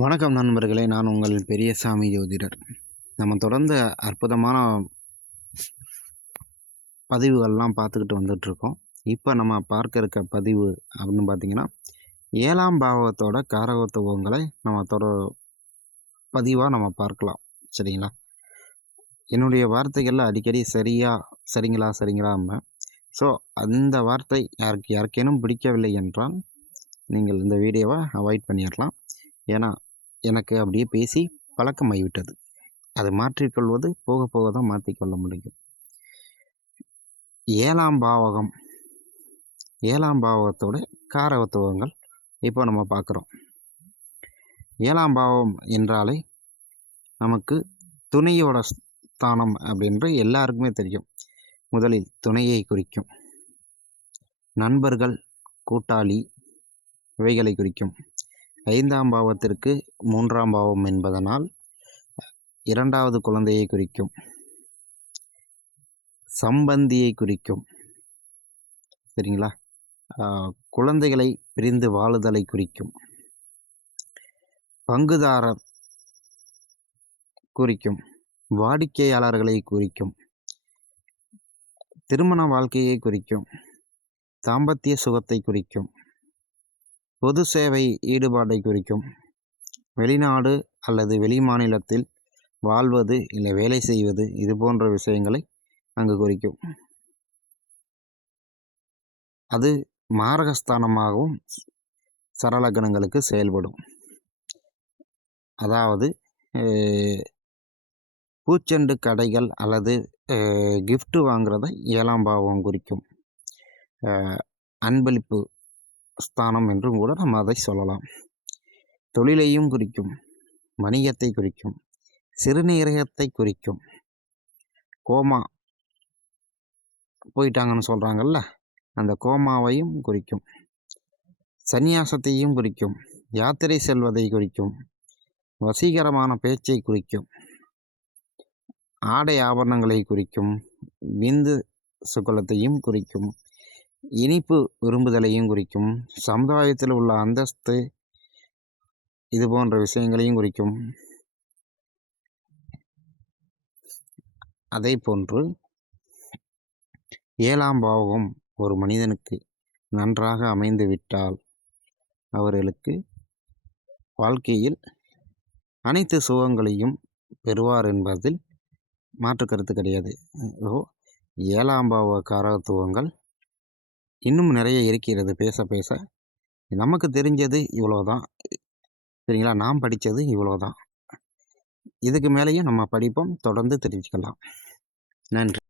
வணக்கம் நண்பர்களே, நான் உங்கள் பெரியசாமி ஜோதிடர். நம்ம தொடர்ந்து அற்புதமான பதிவுகள்லாம் பார்த்துக்கிட்டு வந்துட்ருக்கோம். இப்போ நம்ம பார்க்க இருக்க பதிவு அப்படின்னு பார்த்தீங்கன்னா, 7ஆம் பாவகத்தோட காரகத்துவங்களை நம்ம பதிவாக நம்ம பார்க்கலாம். சரிங்களா? என்னுடைய வார்த்தைகளில் அடிக்கடி சரிங்களா. ஸோ அந்த வார்த்தை யாருக்கேனும் பிடிக்கவில்லை என்றால் நீங்கள் இந்த வீடியோவை அவாய்ட் பண்ணிடலாம். ஏன்னா எனக்கு அப்படியே பேசி பழக்கமாகிவிட்டது. அதை மாற்றிக்கொள்வது போக போக தான் மாற்றிக்கொள்ள முடியும். 7ஆம் பாவகத்தோட காரகத்துவங்கள் இப்போ நம்ம பார்க்குறோம். 7ஆம் பாவம் என்றாலே நமக்கு துணையோட ஸ்தானம் அப்படின்று எல்லாருக்குமே தெரியும். முதலில் துணையை குறிக்கும், நண்பர்கள், கூட்டாளி இவைகளை குறிக்கும். 5ஆம் பாவத்திற்கு 3ஆம் பாவம் என்பதனால் 2வது குழந்தையை குறிக்கும், சம்பந்தியை குறிக்கும். சரிங்களா? குழந்தைகளை பிரிந்து வாழுதலை குறிக்கும், பங்குதாரர் குறிக்கும், வாடிக்கையாளர்களை குறிக்கும், திருமண வாழ்க்கையை குறிக்கும், தாம்பத்திய சுகத்தை குறிக்கும், பொது சேவை ஈடுபாட்டை குறிக்கும், வெளிநாடு அல்லது வெளி மாநிலத்தில் வாழ்வது இல்லை வேலை செய்வது இது போன்ற விஷயங்களை அங்கு குறிக்கும். அது மாரகஸ்தானமாகவும் சரலக்கணங்களுக்கு செயல்படும். அதாவது பூச்செண்டு கடைகள் அல்லது கிஃப்ட் வாங்குறத 7ஆம் பாவம் குறிக்கும். அன்பளிப்பு ஸ்தானம் என்றும் கூட நம்ம அதை சொல்லலாம். தொழிலையும் குறிக்கும், வணிகத்தை குறிக்கும், சிறுநீரகத்தை குறிக்கும், கோமா போயிட்டாங்கன்னு சொல்கிறாங்கல்ல, அந்த கோமாவையும் குறிக்கும், சந்நியாசத்தையும் குறிக்கும், யாத்திரை செல்வதை குறிக்கும், வசீகரமான பேச்சை குறிக்கும், ஆடை ஆபரணங்களை குறிக்கும், விந்து சுகலத்தையும் குறிக்கும், இனிப்பு விரும்புதலையும் குறிக்கும், சமுதாயத்தில் உள்ள அந்தஸ்து இது போன்ற விஷயங்களையும் குறிக்கும். அதே போன்று 7ஆம் பாவகம் ஒரு மனிதனுக்கு நன்றாக அமைந்து விட்டால் அவர்களுக்கு வாழ்க்கையில் அனைத்து சுகங்களையும் பெறுவார் என்பதில் மாற்று கருத்து கிடையாது. 7ஆம் பாவ காரகத்துவங்கள் இன்னும் நிறைய இருக்கிறது. பேச பேச நமக்கு தெரிஞ்சது இவ்வளோதான். சரிங்களா? நாம் படித்தது இவ்வளோதான். இதுக்கு மேலேயும் நம்ம படிப்போம், தொடர்ந்து தெரிஞ்சுக்கலாம். நன்றி.